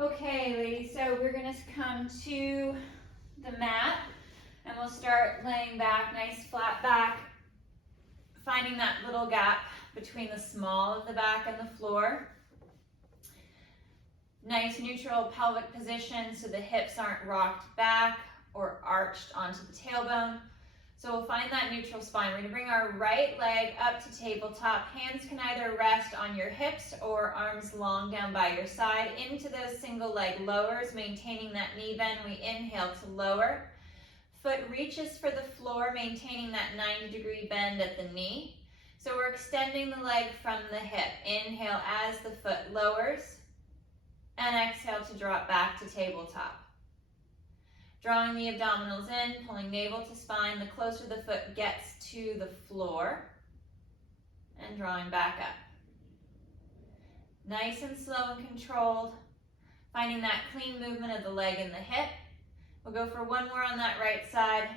Okay, ladies, so we're gonna come to the mat and we'll start laying back, nice flat back, finding that little gap between the small of the back and the floor. Nice neutral pelvic position so the hips aren't rocked back or arched onto the tailbone. So we'll find that neutral spine. We're gonna bring our right leg up to tabletop. Hands can either rest on your hips or arms long down by your side into those single leg lowers, maintaining that knee bend. We inhale to lower. Foot reaches for the floor, maintaining that 90-degree bend at the knee. So we're extending the leg from the hip. Inhale as the foot lowers, and exhale to drop back to tabletop. Drawing the abdominals in, pulling navel to spine. The closer the foot gets to the floor, and drawing back up. Nice and slow and controlled, finding that clean movement of the leg and the hip. We'll go for one more on that right side,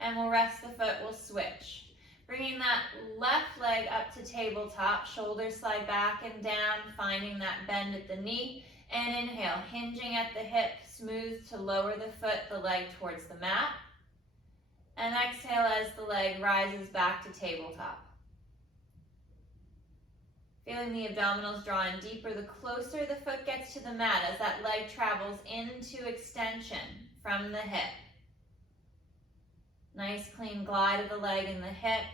and we'll rest the foot, we'll switch. Bringing that left leg up to tabletop, shoulders slide back and down, finding that bend at the knee. And inhale, hinging at the hip, smooth to lower the foot, the leg towards the mat. And exhale as the leg rises back to tabletop. Feeling the abdominals draw in deeper the closer the foot gets to the mat as that leg travels into extension from the hip. Nice clean glide of the leg and the hip.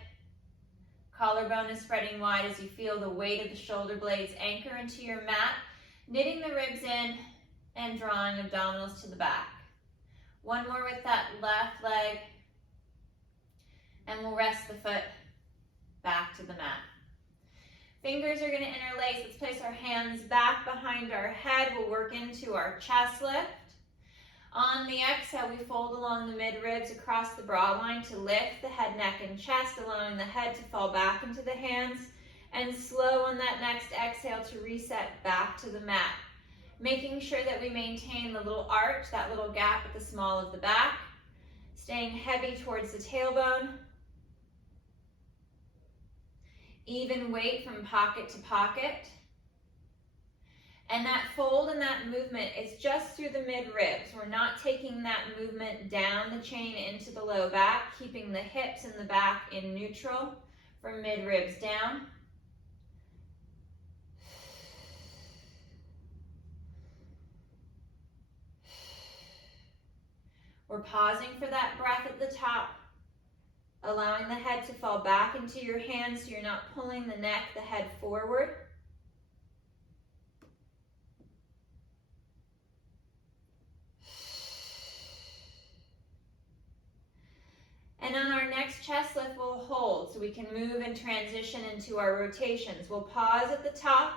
Collarbone is spreading wide as you feel the weight of the shoulder blades anchor into your mat. Knitting the ribs in and drawing abdominals to the back. One more with that left leg, and we'll rest the foot back to the mat. Fingers are going to interlace. Let's place our hands back behind our head. We'll work into our chest lift. On the exhale, we fold along the mid-ribs across the brow line to lift the head, neck, and chest, allowing the head to fall back into the hands. And slow on that next exhale to reset back to the mat. Making sure that we maintain the little arch, that little gap at the small of the back. Staying heavy towards the tailbone. Even weight from pocket to pocket. And that fold and that movement is just through the mid-ribs. We're not taking that movement down the chain into the low back, keeping the hips and the back in neutral from mid-ribs down. We're pausing for that breath at the top, allowing the head to fall back into your hands so you're not pulling the neck, the head forward. And on our next chest lift, we'll hold so we can move and transition into our rotations. We'll pause at the top,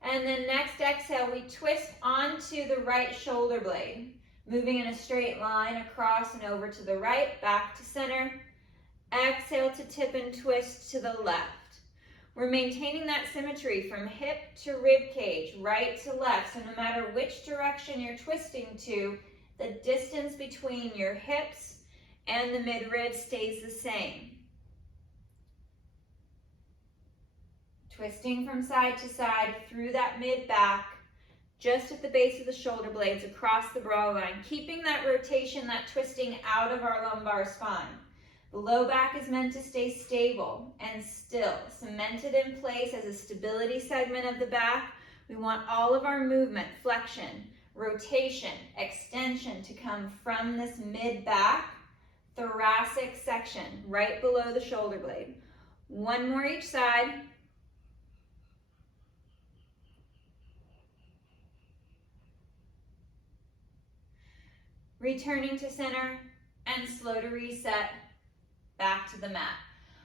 and then next exhale, we twist onto the right shoulder blade. Moving in a straight line across and over to the right, back to center. Exhale to tip and twist to the left. We're maintaining that symmetry from hip to rib cage, right to left. So no matter which direction you're twisting to, the distance between your hips and the mid-rib stays the same. Twisting from side to side through that mid-back, just at the base of the shoulder blades across the brow line, keeping that rotation, that twisting out of our lumbar spine. The low back is meant to stay stable and still, cemented in place as a stability segment of the back. We want all of our movement, flexion, rotation, extension to come from this mid-back thoracic section right below the shoulder blade. One more each side. Returning to center and slow to reset back to the mat.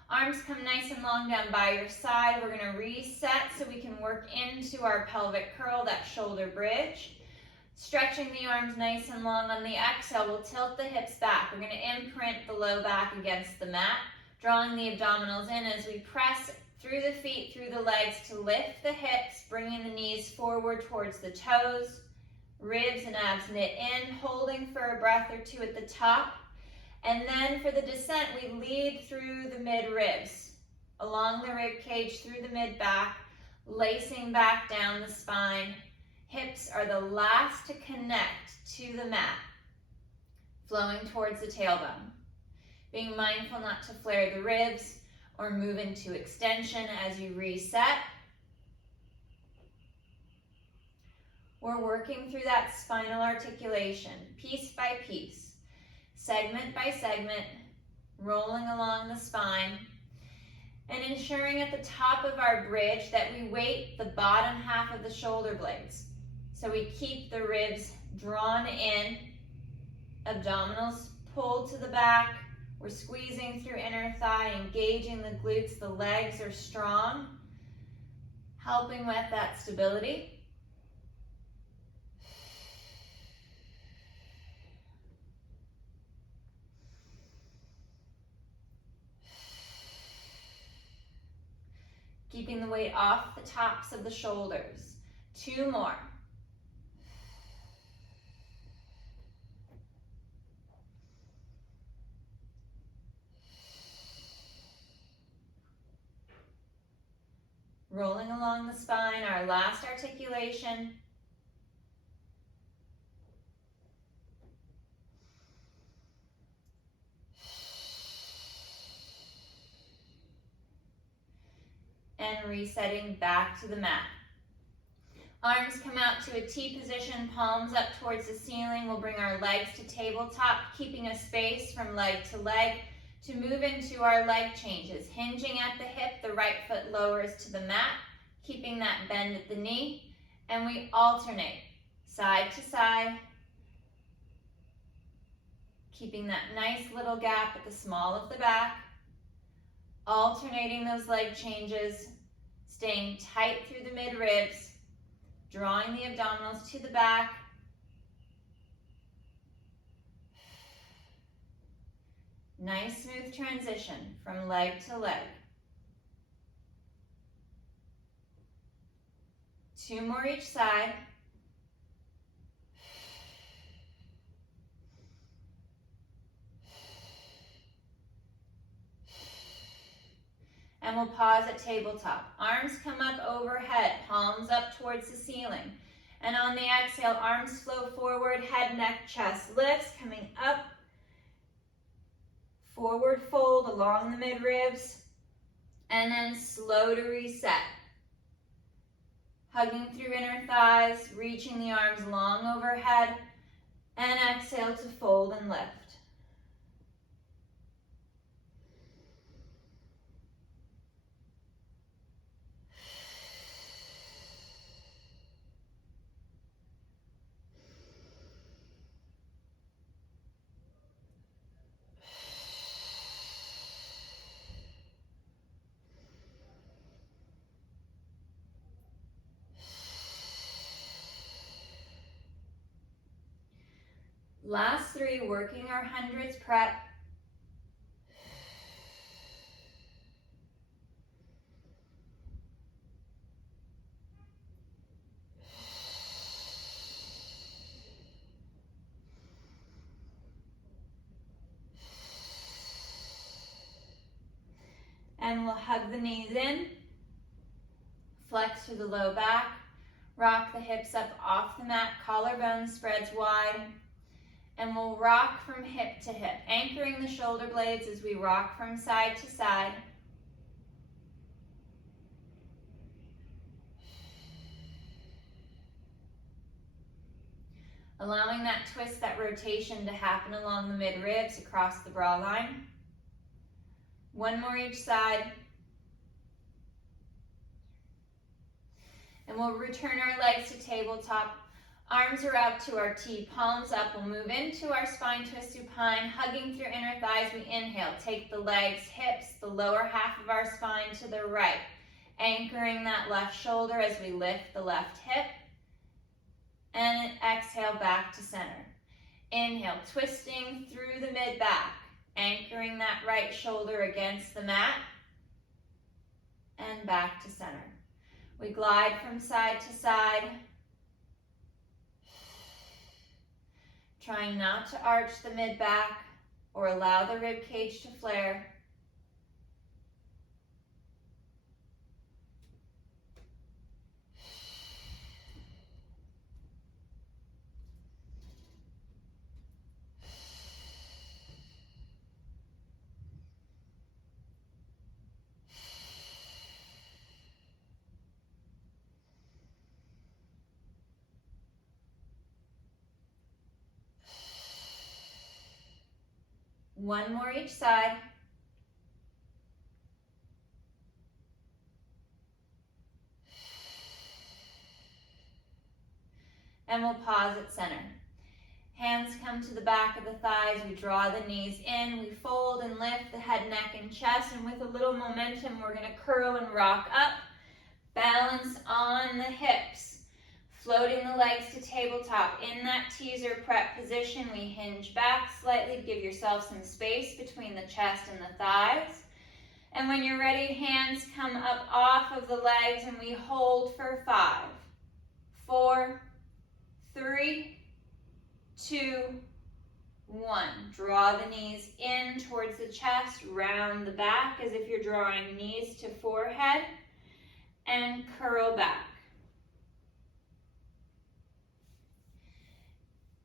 Arms come nice and long down by your side. We're going to reset so we can work into our pelvic curl, that shoulder bridge. Stretching the arms nice and long on the exhale, we'll tilt the hips back. We're going to imprint the low back against the mat, drawing the abdominals in as we press through the feet, through the legs to lift the hips, bringing the knees forward towards the toes. Ribs and abs knit in, holding for a breath or two at the top. And then for the descent, we lead through the mid-ribs, along the rib cage, through the mid-back, lacing back down the spine. Hips are the last to connect to the mat, flowing towards the tailbone. Being mindful not to flare the ribs or move into extension as you reset. We're working through that spinal articulation, piece by piece, segment by segment, rolling along the spine, and ensuring at the top of our bridge that we weight the bottom half of the shoulder blades. So we keep the ribs drawn in, abdominals pulled to the back. We're squeezing through inner thigh, engaging the glutes. The legs are strong, helping with that stability. Keeping the weight off the tops of the shoulders. 2 more. Rolling along the spine, our last articulation. And resetting back to the mat. Arms come out to a T position, palms up towards the ceiling. We'll bring our legs to tabletop, keeping a space from leg to leg to move into our leg changes. Hinging at the hip, the right foot lowers to the mat, keeping that bend at the knee, and we alternate side to side, keeping that nice little gap at the small of the back, alternating those leg changes, staying tight through the mid-ribs, drawing the abdominals to the back. Nice smooth transition from leg to leg. 2 more each side. And we'll pause at tabletop. Arms come up overhead, palms up towards the ceiling. And on the exhale, arms flow forward, head, neck, chest lifts, coming up. Forward fold along the midribs. And then slow to reset. Hugging through inner thighs, reaching the arms long overhead. And exhale to fold and lift. Last 3, working our hundreds prep. And we'll hug the knees in, flex through the low back, rock the hips up off the mat, collarbone spreads wide. And we'll rock from hip to hip, anchoring the shoulder blades as we rock from side to side. Allowing that twist, that rotation to happen along the mid-ribs across the bra line. 1 more each side. And we'll return our legs to tabletop. Arms are out to our T, palms up. We'll move into our spine twist supine, hugging through inner thighs. We inhale, take the legs, hips, the lower half of our spine to the right, anchoring that left shoulder as we lift the left hip. And exhale back to center. Inhale, twisting through the mid-back, anchoring that right shoulder against the mat. And back to center. We glide from side to side. Trying not to arch the mid-back or allow the rib cage to flare. One more each side. And we'll pause at center. Hands come to the back of the thighs. We draw the knees in. We fold and lift the head, neck, and chest. And with a little momentum, we're going to curl and rock up. Balance on the hips. Floating the legs to tabletop. In that teaser prep position, we hinge back slightly. Give yourself some space between the chest and the thighs. And when you're ready, hands come up off of the legs and we hold for 5, 4, 3, 2, 1. Draw the knees in towards the chest, round the back as if you're drawing knees to forehead, and curl back.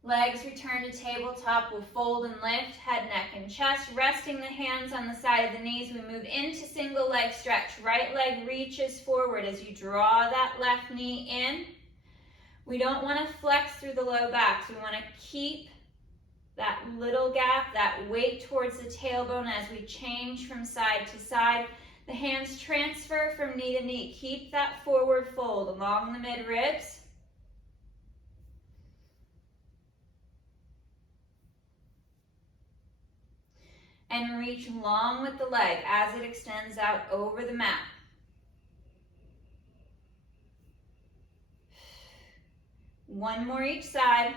Legs return to tabletop. We'll fold and lift, head, neck, and chest. Resting the hands on the side of the knees, we move into single leg stretch. Right leg reaches forward as you draw that left knee in. We don't want to flex through the low back. So we want to keep that little gap, that weight towards the tailbone as we change from side to side. The hands transfer from knee to knee. Keep that forward fold along the mid-ribs. And reach long with the leg as it extends out over the mat. One more each side.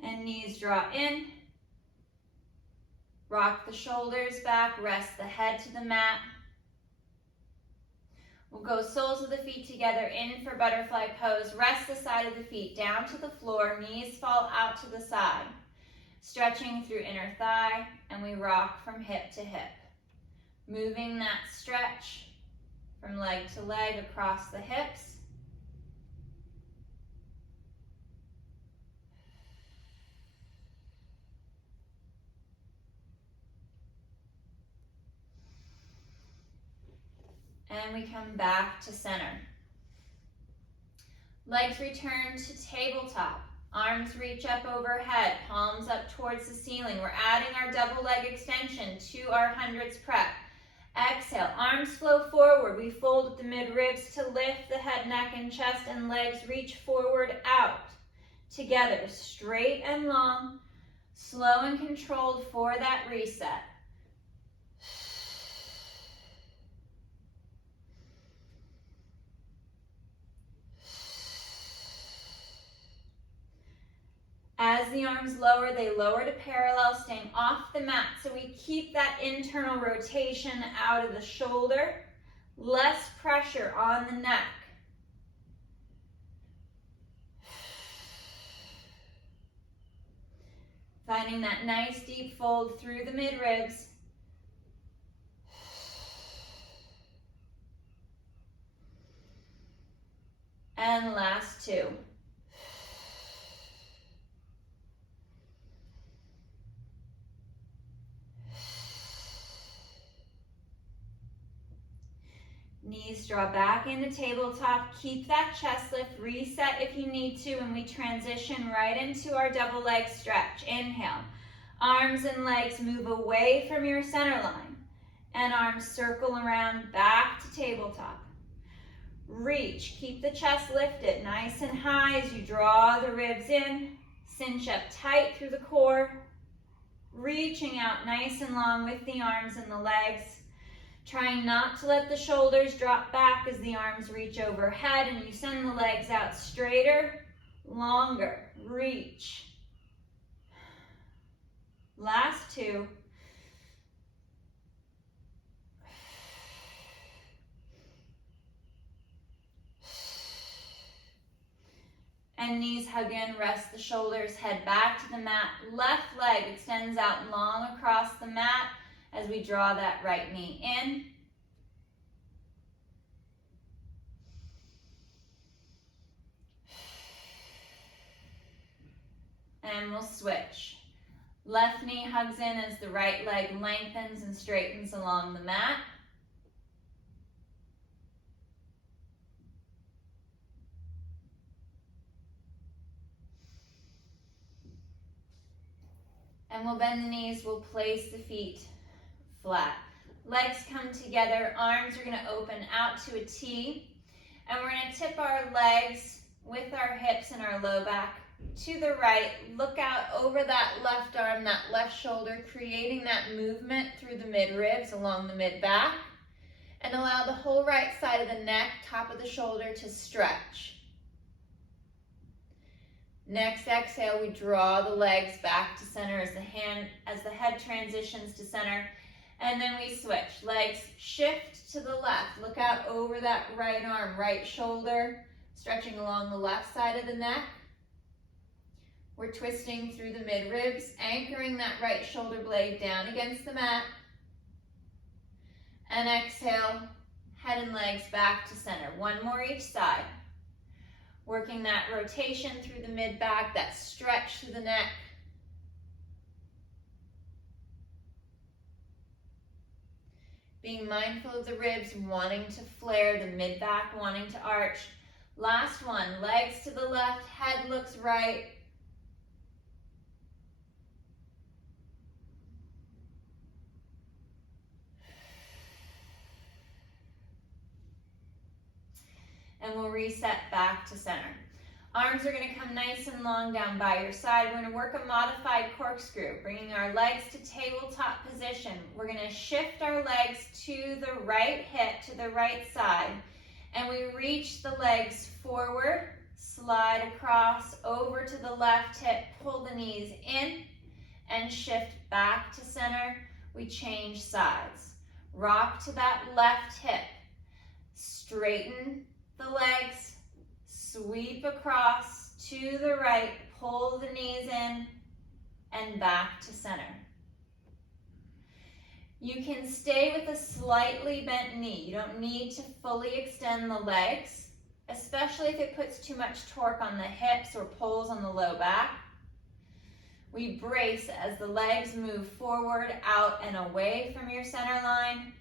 And knees draw in. Rock the shoulders back, rest the head to the mat. We'll go soles of the feet together in for butterfly pose. Rest the side of the feet down to the floor, knees fall out to the side. Stretching through inner thigh, and we rock from hip to hip. Moving that stretch from leg to leg across the hips. And we come back to center. Legs return to tabletop. Arms reach up overhead, palms up towards the ceiling. We're adding our double leg extension to our hundreds prep. Exhale, arms flow forward. We fold at the mid-ribs to lift the head, neck, and chest, and legs reach forward out. Together, straight and long, slow and controlled for that reset. As the arms lower, they lower to parallel, staying off the mat. So we keep that internal rotation out of the shoulder, less pressure on the neck. Finding that nice deep fold through the mid-ribs. And last 2. Knees draw back into tabletop. Keep that chest lift. Reset if you need to, and we transition right into our double leg stretch. Inhale. Arms and legs move away from your center line, and arms circle around back to tabletop. Reach. Keep the chest lifted nice and high as you draw the ribs in. Cinch up tight through the core. Reaching out nice and long with the arms and the legs. Trying not to let the shoulders drop back as the arms reach overhead and you send the legs out straighter, longer. Reach. Last 2. And knees hug in, rest the shoulders, head back to the mat. Left leg extends out long across the mat as we draw that right knee in. And we'll switch. Left knee hugs in as the right leg lengthens and straightens along the mat. And we'll bend the knees, we'll place the feet flat. Legs come together, arms are gonna open out to a T, and we're gonna tip our legs with our hips and our low back to the right. Look out over that left arm, that left shoulder, creating that movement through the mid-ribs along the mid-back, and allow the whole right side of the neck, top of the shoulder to stretch. Next exhale, we draw the legs back to center as the head transitions to center, and then we switch. Legs shift to the left. Look out over that right arm, right shoulder, stretching along the left side of the neck. We're twisting through the mid-ribs, anchoring that right shoulder blade down against the mat. And exhale, head and legs back to center. One more each side. Working that rotation through the mid-back, that stretch through the neck. Being mindful of the ribs, wanting to flare, the mid-back wanting to arch. Last one, legs to the left, head looks right. And we'll reset back to center. Arms are gonna come nice and long down by your side. We're gonna work a modified corkscrew, bringing our legs to tabletop position. We're gonna shift our legs to the right hip, to the right side, and we reach the legs forward, slide across over to the left hip, pull the knees in, and shift back to center. We change sides. Rock to that left hip, straighten the legs, sweep across to the right, pull the knees in, and back to center. You can stay with a slightly bent knee. You don't need to fully extend the legs, especially if it puts too much torque on the hips or pulls on the low back. We brace as the legs move forward, out, and away from your center line.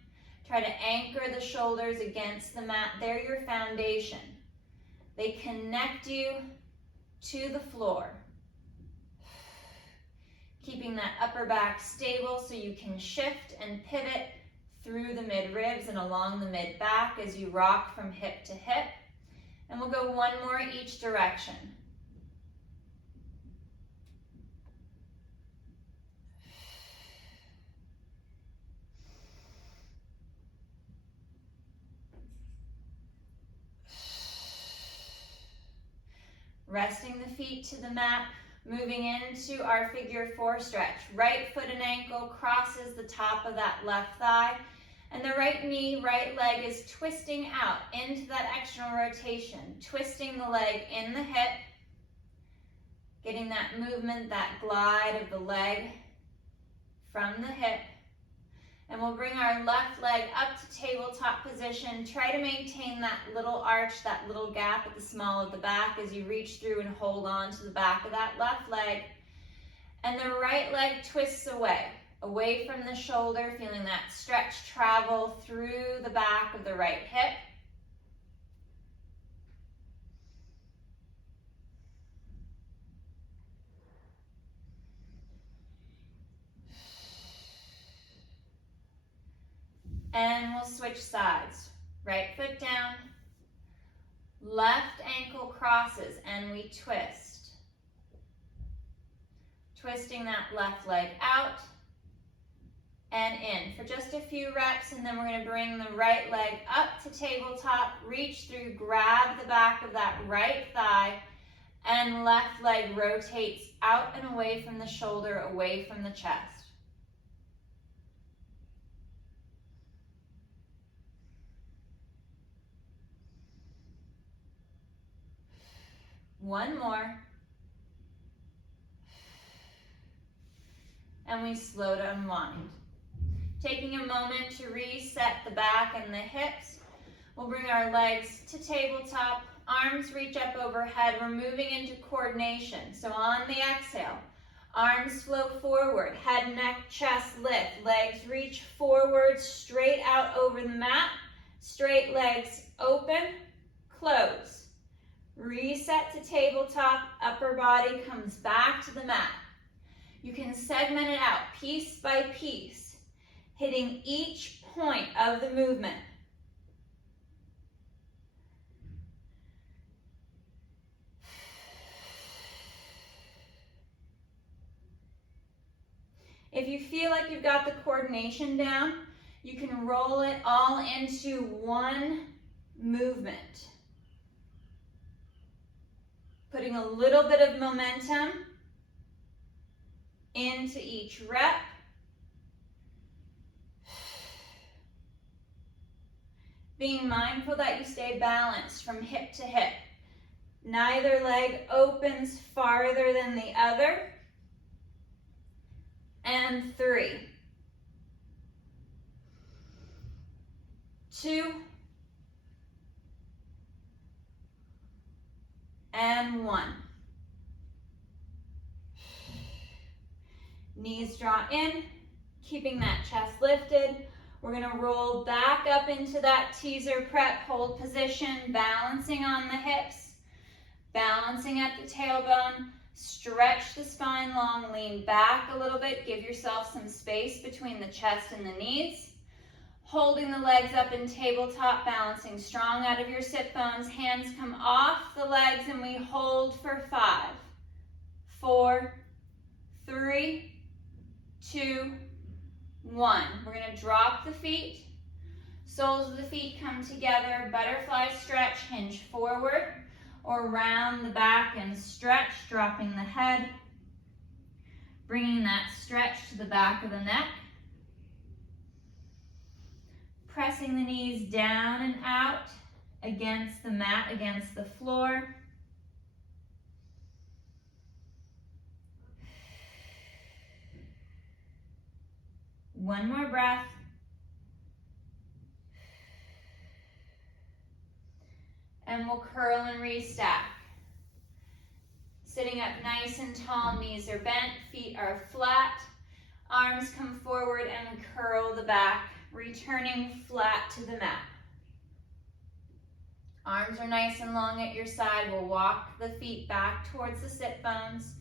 Try to anchor the shoulders against the mat. They're your foundation. They connect you to the floor. Keeping that upper back stable so you can shift and pivot through the mid-ribs and along the mid-back as you rock from hip to hip. And we'll go one more each direction. Resting the feet to the mat, moving into our figure four stretch. Right foot and ankle crosses the top of that left thigh, and the right knee, right leg is twisting out into that external rotation, twisting the leg in the hip, getting that movement, that glide of the leg from the hip. And we'll bring our left leg up to tabletop position. Try to maintain that little arch, that little gap at the small of the back as you reach through and hold on to the back of that left leg. And the right leg twists away from the shoulder, feeling that stretch travel through the back of the right hip. And we'll switch sides. Right foot down, left ankle crosses, and we twist. Twisting that left leg out and in for just a few reps, and then we're going to bring the right leg up to tabletop, reach through, grab the back of that right thigh, and left leg rotates out and away from the shoulder, away from the chest. One more. And we slow to unwind. Taking a moment to reset the back and the hips. We'll bring our legs to tabletop, arms reach up overhead. We're moving into coordination. So on the exhale, arms flow forward, head, neck, chest lift. Legs reach forward, straight out over the mat. Straight legs open, close. Reset to tabletop, upper body comes back to the mat. You can segment it out piece by piece, hitting each point of the movement. If you feel like you've got the coordination down, you can roll it all into one movement. Putting a little bit of momentum into each rep. Being mindful that you stay balanced from hip to hip. Neither leg opens farther than the other. And 3, 2, and 1. Knees draw in, keeping that chest lifted. We're going to roll back up into that teaser prep hold position, balancing on the hips, balancing at the tailbone. Stretch the spine long, lean back a little bit, give yourself some space between the chest and the knees. Holding the legs up in tabletop, balancing strong out of your sit bones. Hands come off the legs and we hold for 5, 4, 3, 2, 1. We're going to drop the feet. Soles of the feet come together, butterfly stretch, hinge forward. Or round the back and stretch, dropping the head, bringing that stretch to the back of the neck. Pressing the knees down and out against the mat, against the floor. One more breath. And we'll curl and restack. Sitting up nice and tall, knees are bent, feet are flat. Arms come forward and we curl the back, returning flat to the mat. Arms are nice and long at your side. We'll walk the feet back towards the sit bones.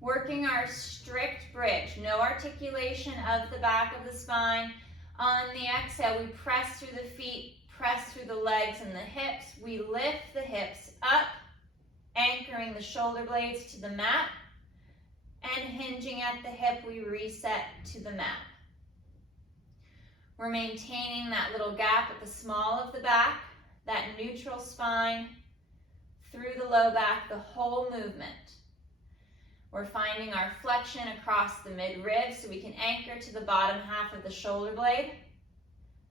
Working our strict bridge. No articulation of the back of the spine. On the exhale, we press through the feet, press through the legs and the hips. We lift the hips up, anchoring the shoulder blades to the mat, and hinging at the hip, we reset to the mat. We're maintaining that little gap at the small of the back, that neutral spine, through the low back, the whole movement. We're finding our flexion across the midrib so we can anchor to the bottom half of the shoulder blade,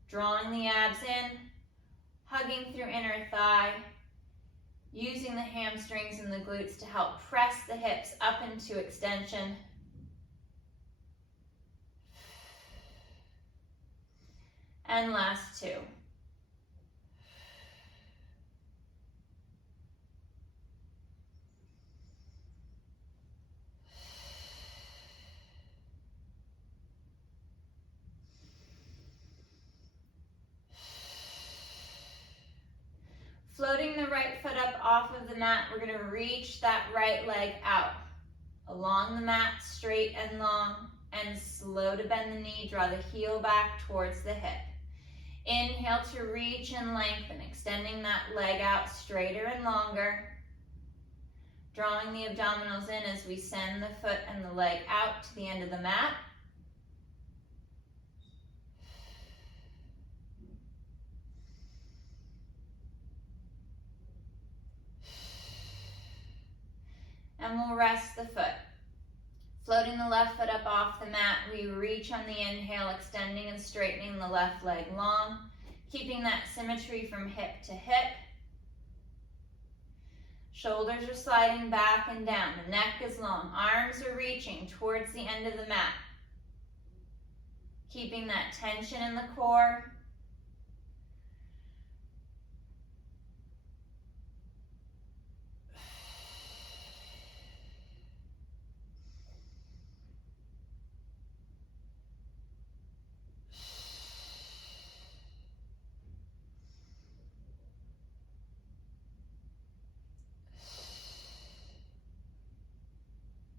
drawing the abs in, hugging through inner thigh, using the hamstrings and the glutes to help press the hips up into extension. And last 2. Floating the right foot up off of the mat, we're going to reach that right leg out. Along the mat, straight and long, and slow to bend the knee, draw the heel back towards the hip. Inhale to reach and lengthen, extending that leg out straighter and longer. Drawing the abdominals in as we send the foot and the leg out to the end of the mat. And we'll rest the foot. Floating the left foot up off the mat, we reach on the inhale, extending and straightening the left leg long, keeping that symmetry from hip to hip. Shoulders are sliding back and down, the neck is long, arms are reaching towards the end of the mat. Keeping that tension in the core.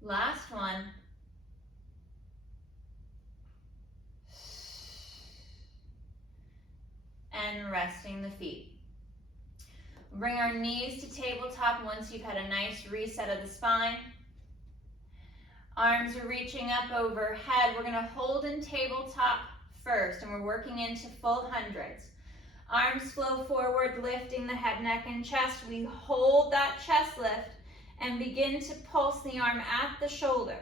Last one. down, resting the feet. Bring our knees to tabletop once you've had a nice reset of the spine. Arms are reaching up overhead. We're going to hold in tabletop first, and we're working into full hundreds. Arms flow forward, lifting the head, neck, and chest. We hold that chest lift and begin to pulse the arm at the shoulder,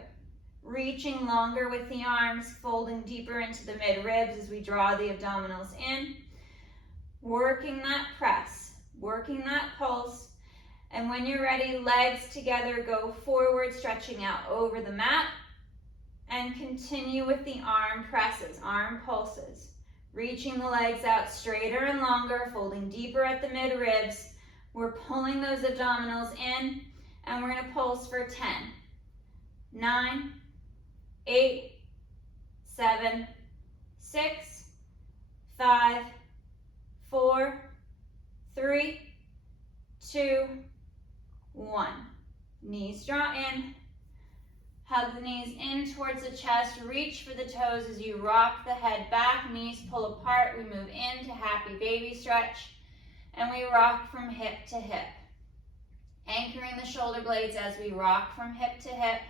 reaching longer with the arms, folding deeper into the mid-ribs as we draw the abdominals in, working that press, working that pulse. And when you're ready, legs together, go forward, stretching out over the mat, and continue with the arm presses, arm pulses, reaching the legs out straighter and longer, folding deeper at the mid-ribs. We're pulling those abdominals in, and we're going to pulse for 10, 9, 8, 7, 6, 5, 4, 3, 2, 1. Knees draw in. Hug the knees in towards the chest. Reach for the toes as you rock the head back. Knees pull apart. We move into happy baby stretch. And we rock from hip to hip. Anchoring the shoulder blades as we rock from hip to hip.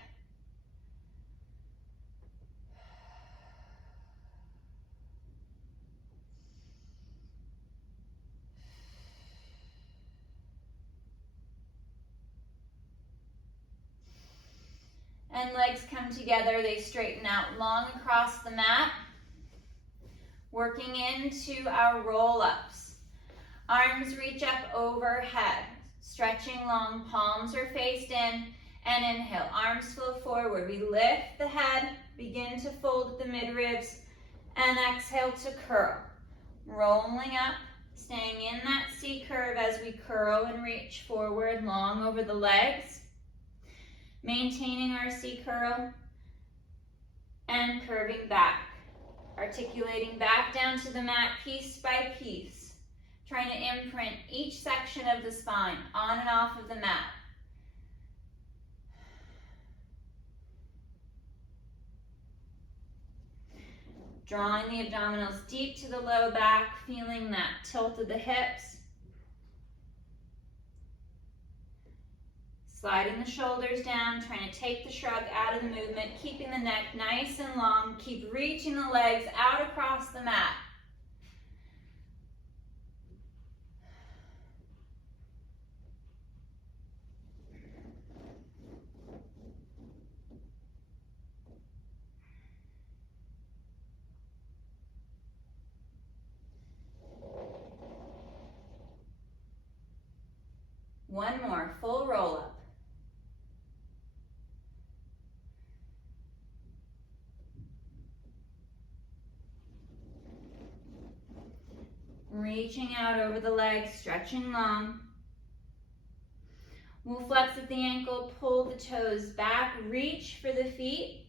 And legs come together, they straighten out long across the mat. Working into our roll-ups. Arms reach up overhead, stretching long, palms are faced in, and inhale. Arms flow forward. We lift the head, begin to fold at the mid-ribs, and exhale to curl. Rolling up, staying in that C curve as we curl and reach forward long over the legs. Maintaining our C curl and curving back. Articulating back down to the mat piece by piece. Trying to imprint each section of the spine on and off of the mat. Drawing the abdominals deep to the low back, feeling that tilt of the hips. Sliding the shoulders down, trying to take the shrug out of the movement, keeping the neck nice and long. Keep reaching the legs out across the mat. One more, full roll up. Reaching out over the legs, stretching long. We'll flex at the ankle, pull the toes back, reach for the feet,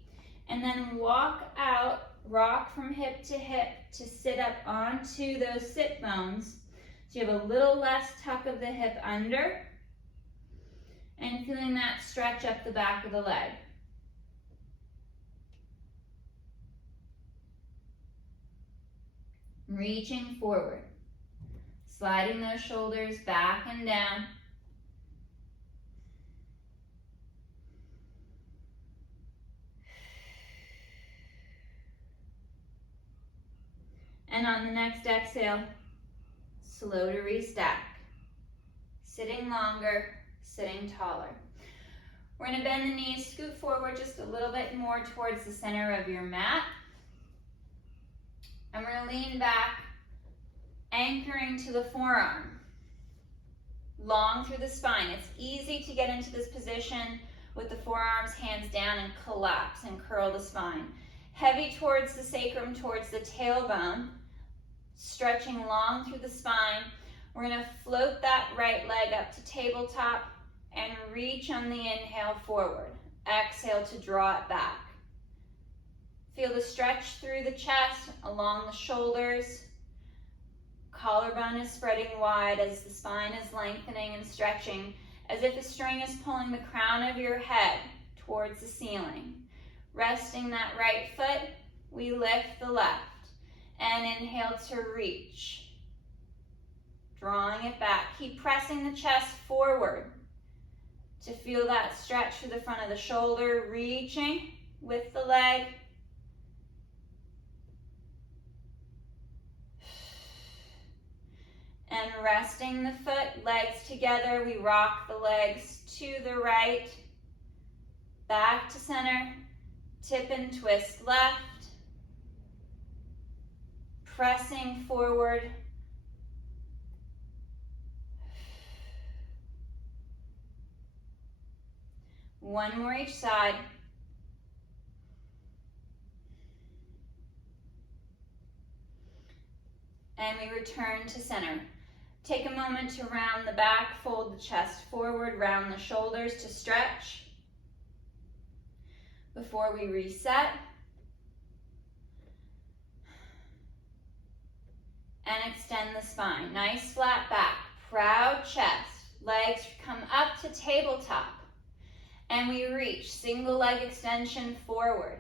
and then walk out, rock from hip to sit up onto those sit bones. So you have a little less tuck of the hip under, and feeling that stretch up the back of the leg. Reaching forward. Sliding those shoulders back and down. And on the next exhale, slow to restack. Sitting longer, sitting taller. We're going to bend the knees, scoot forward just a little bit more towards the center of your mat. And we're going to lean back, anchoring to the forearm, long through the spine. It's easy to get into this position with the forearms, hands down, and collapse and curl the spine. Heavy towards the sacrum, towards the tailbone, stretching long through the spine. We're going to float that right leg up to tabletop and reach on the inhale forward. Exhale to draw it back. Feel the stretch through the chest, along the shoulders. Collarbone is spreading wide as the spine is lengthening and stretching, as if a string is pulling the crown of your head towards the ceiling. Resting that right foot, we lift the left. And inhale to reach. drawing it back. Keep pressing the chest forward to feel that stretch through the front of the shoulder, reaching with the leg. And resting the foot, legs together. We rock the legs to the right, back to center, tip and twist left, pressing forward. One more each side. And we return to center. Take a moment to round the back, fold the chest forward, round the shoulders to stretch before we reset. And extend the spine. Nice flat back, proud chest. Legs come up to tabletop. And we reach, single leg extension forward.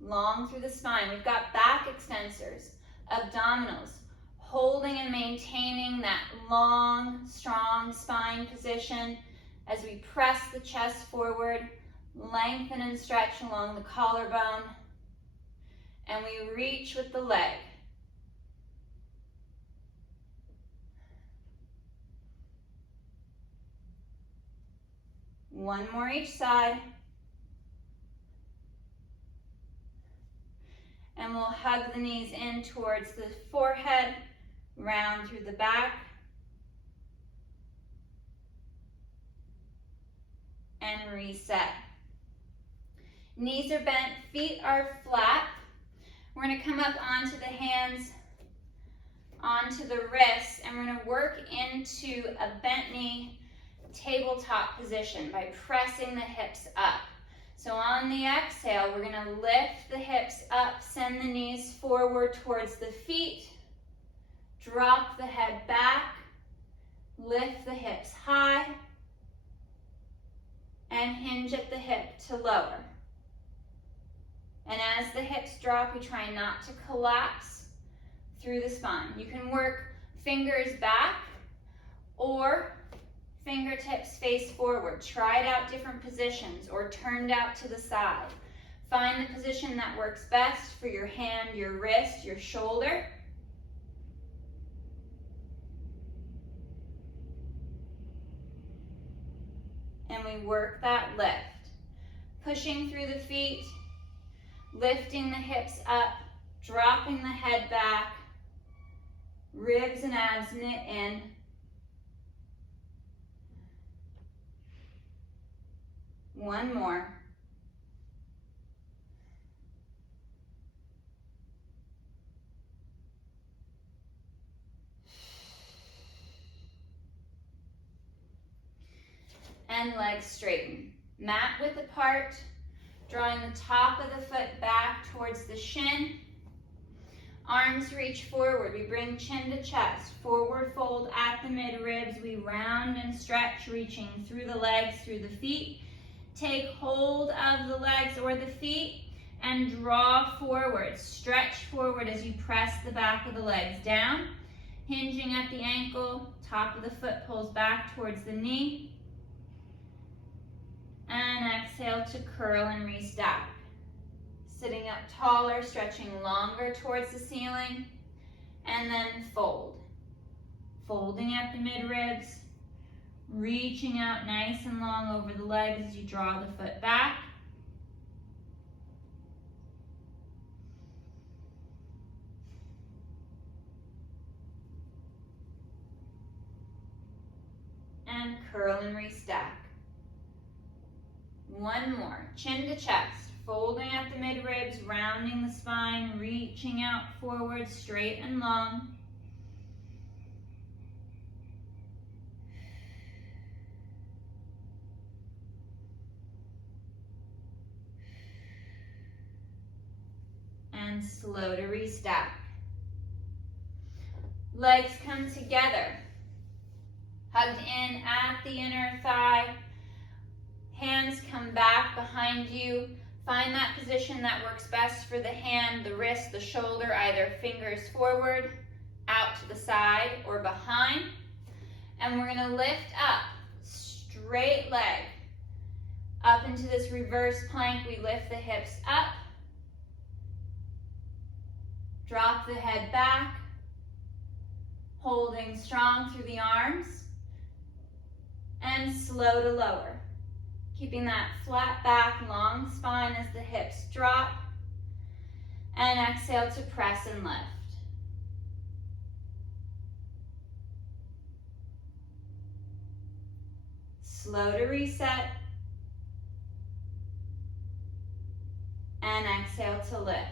Long through the spine. We've got back extensors, abdominals, holding and maintaining that long, strong spine position as we press the chest forward, lengthen and stretch along the collarbone, and we reach with the leg. One more each side. And we'll hug the knees in towards the forehead, round through the back, and reset. Knees are bent, feet are flat. We're going to come up onto the hands, onto the wrists, and we're going to work into a bent knee tabletop position by pressing the hips up. So on the exhale, we're going to lift the hips up, send the knees forward towards the feet, drop the head back, lift the hips high, and hinge at the hip to lower. And as the hips drop, we try not to collapse through the spine. You can work fingers back or fingertips face forward. Try it out different positions or turned out to the side. Find the position that works best for your hand, your wrist, your shoulder. And we work that lift. Pushing through the feet, lifting the hips up, dropping the head back, ribs and abs knit in. One more. And legs straighten. Mat width apart, drawing the top of the foot back towards the shin. Arms reach forward. We bring chin to chest. Forward fold at the mid-ribs. We round and stretch, reaching through the legs, through the feet. Take hold of the legs or the feet and draw forward. Stretch forward as you press the back of the legs down. Hinging at the ankle, top of the foot pulls back towards the knee. And exhale to curl and restack. Sitting up taller, stretching longer towards the ceiling. And then fold. Folding at the mid-ribs. Reaching out nice and long over the legs as you draw the foot back. And curl and restack. One more. Chin to chest. Folding at the mid-ribs, rounding the spine, reaching out forward, straight and long. And slow to restack. Legs come together. Hugged in at the inner thigh. Hands come back behind you. Find that position that works best for the hand, the wrist, the shoulder, either fingers forward, out to the side or behind. And we're gonna lift up, straight leg. Up into this reverse plank, we lift the hips up. Drop the head back, holding strong through the arms. And slow to lower. Keeping that flat back, long spine as the hips drop. And exhale to press and lift. Slow to reset. And exhale to lift.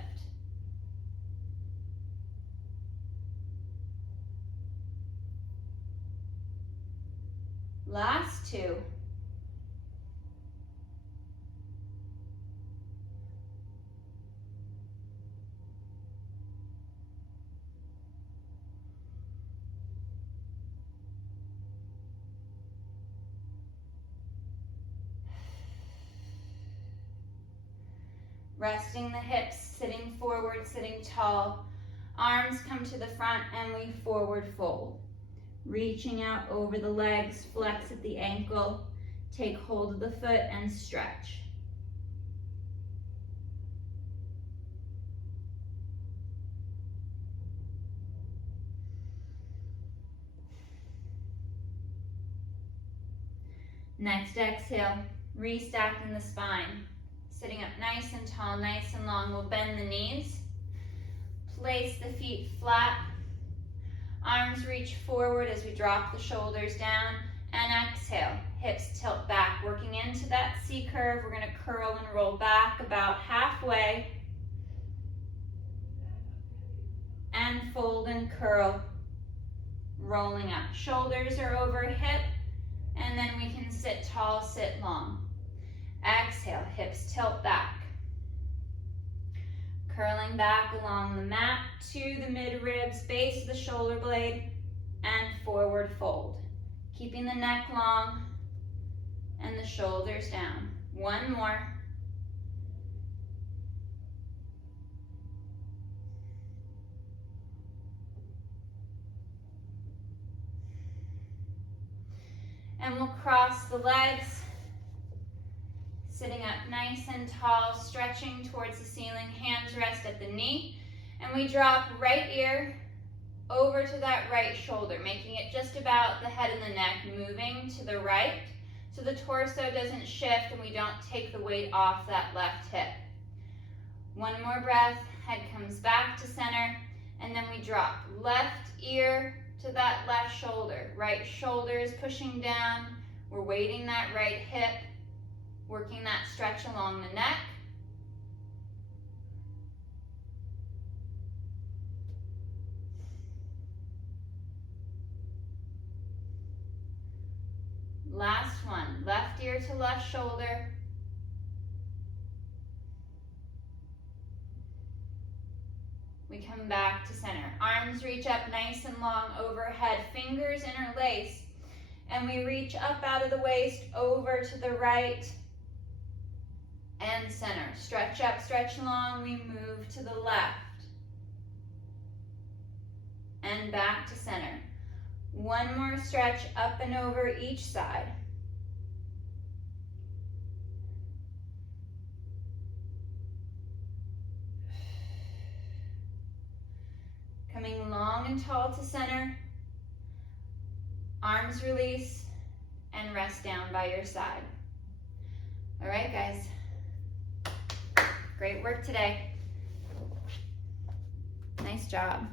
Last two. Resting the hips, sitting forward, sitting tall. Arms come to the front and we forward fold. Reaching out over the legs, flex at the ankle. Take hold of the foot and stretch. Next exhale, restacking the spine. Sitting up nice and tall, nice and long. We'll bend the knees. Place the feet flat. Arms reach forward as we drop the shoulders down. And exhale, hips tilt back. Working into that C curve, we're going to curl and roll back about halfway. And fold and curl, rolling up. Shoulders are over hip. And then we can sit tall, sit long. Exhale, hips tilt back. Curling back along the mat to the mid-ribs, base of the shoulder blade, and forward fold. Keeping the neck long and the shoulders down. One more. And we'll cross the legs. Sitting up nice and tall, stretching towards the ceiling, hands rest at the knee. And we drop right ear over to that right shoulder, making it just about the head and the neck, moving to the right so the torso doesn't shift and we don't take the weight off that left hip. One more breath, head comes back to center, and then we drop left ear to that left shoulder. Right shoulder is pushing down. We're weighting that right hip. Working that stretch along the neck. Last one, left ear to left shoulder. We come back to center. Arms reach up nice and long overhead, fingers interlace, and we reach up out of the waist over to the right and center. Stretch up, stretch long, we move to the left and back to center. One more stretch up and over each side. Coming long and tall to center. Arms release and rest down by your side. All right, guys. Great work today. Nice job.